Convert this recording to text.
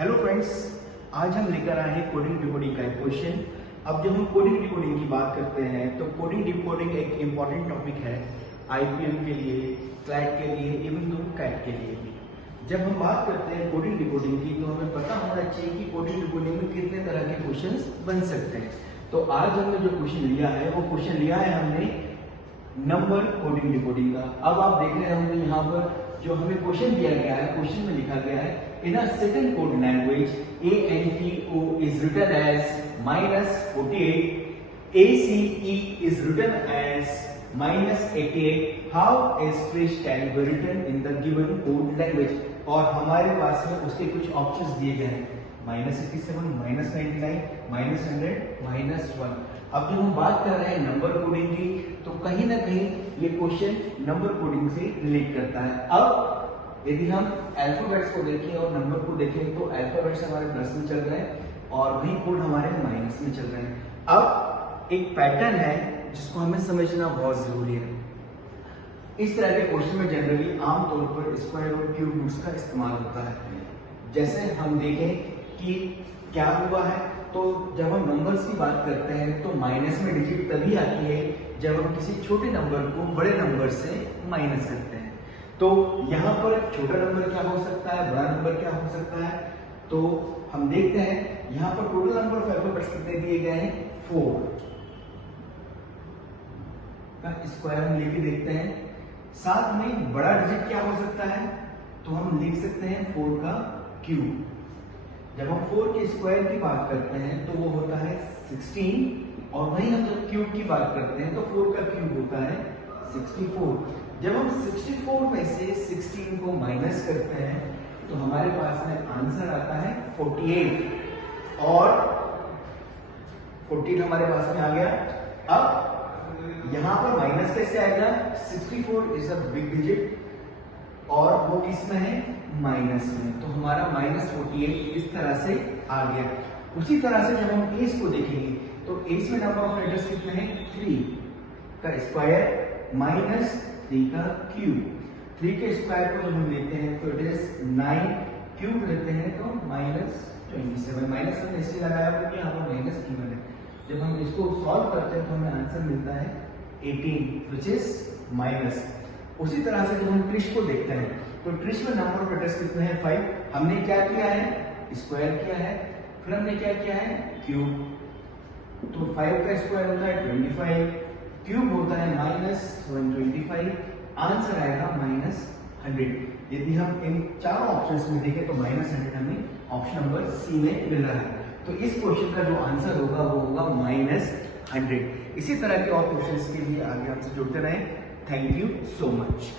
Hello friends, आज हम लेकर आए हैं कोडिंग डिकोडिंग का एक क्वेश्चन। अब जब हम कोडिंग डिकोडिंग की बात करते हैं तो कोडिंग डिकोडिंग एक इम्पॉर्टेंट टॉपिक है आईपीएम के लिए, क्लैट के लिए, इवन दो कैट के लिए भी। जब हम बात करते हैं कोडिंग डिकोडिंग की तो हमें पता होना चाहिए कि कोडिंग डिकोडिंग में कितने तरह के क्वेश्चंस बन सकते हैं। तो आज हमने जो क्वेश्चन लिया है वो क्वेश्चन लिया है हमने नंबर कोडिंग डिकोडिंग का। अब आप देख रहे होंगे यहाँ पर जो हमें क्वेश्चन दिया गया है, क्वेश्चन में लिखा गया है in a second code language ANTO is written as -48, ACE is written as -88. How is fish can be written in the given code language? और हमारे पास में उसके कुछ ऑप्शंस दिए गए हैं -87, -99, -100, -1। अब जब हम बात कर रहे हैं नंबर कोडिंग की तो कहीं ना कहीं ये क्वेश्चन नंबर कोडिंग से रिलेट करता है। अब यदि हम अल्फाबेट्स को देखें और नंबर को देखें तो अल्फाबेट्स हमारे प्लस में चल रहे हैं और वही कोड हमारे माइनस में चल रहे हैं। अब एक पैटर्न है जिसको हमें समझना बहुत जरूरी है। इस तरह के क्वेश्चन में जनरली आमतौर पर स्क्वायर और क्यूब रूट्स का इस्तेमाल होता है। जैसे हम देखें कि क्या हुआ है, तो जब हम नंबर्स की बात करते हैं तो माइनस में डिजिट तभी आती है जब हम किसी छोटे नंबर को बड़े नंबर से माइनस करते हैं। तो यहाँ पर छोटा नंबर क्या हो सकता है, बड़ा नंबर क्या हो सकता है, तो हम देखते हैं यहाँ पर टोटल नंबर ऑफ अल्फाबेट्स कितने दिए गए हैं, 4 का स्क्वायर हम लेके देखते हैं। साथ में बड़ा डिजिट क्या हो सकता है, तो हम लिख सकते हैं 4 का क्यूब। जब हम 4 के स्क्वायर की बात करते हैं तो वो होता है 16, और वहीं हम जब क्यूब की बात करते हैं तो 4 का क्यूब होता है 64। जब हम 64 में से 16 को माइनस करते हैं तो हमारे पास में आंसर आता है 48, और 48 हमारे पास में आ गया। अब यहाँ पर माइनस कैसे आएगा, 64 इज अ बिग डिजिट और वो किस में है, माइनस में, तो हमारा -48 इस तरह से आ गया। उसी तरह से जब हम एस को देखेंगे तो एस में नंबर ऑफ लेटर्स कितने हैं, 3 का स्क्वायर -3 का क्यूब। 3 के स्क्वायर को जब हम लेते हैं तो इट इज 9, क्यूब लेते हैं तो -27। माइनस हमने इसलिए लगाया क्योंकि यहाँ पर माइनस गिवन है। जब हम इसको सॉल्व करते हैं तो हमें आंसर मिलता है 18 विच इज माइनस। उसी तरह से जब हम ट्रिश को देखते हैं तो ट्रिश में नंबर ऑफ लेटर्स कितने हैं, 5। हमने क्या किया है, स्क्वायर किया है, फिर हमने क्या किया है, क्यूब। तो 5 का स्क्वायर होता है 25, क्यूब होता है -125, आंसर आएगा -100। यदि हम इन चारों ऑप्शंस में देखें तो -100 हमें ऑप्शन नंबर सी में मिल रहा है। तो इस क्वेश्चन का जो आंसर होगा वो होगा -100। इसी तरह के और क्वेश्चंस के लिए आगे हमसे जुड़ते रहें। Thank you so much.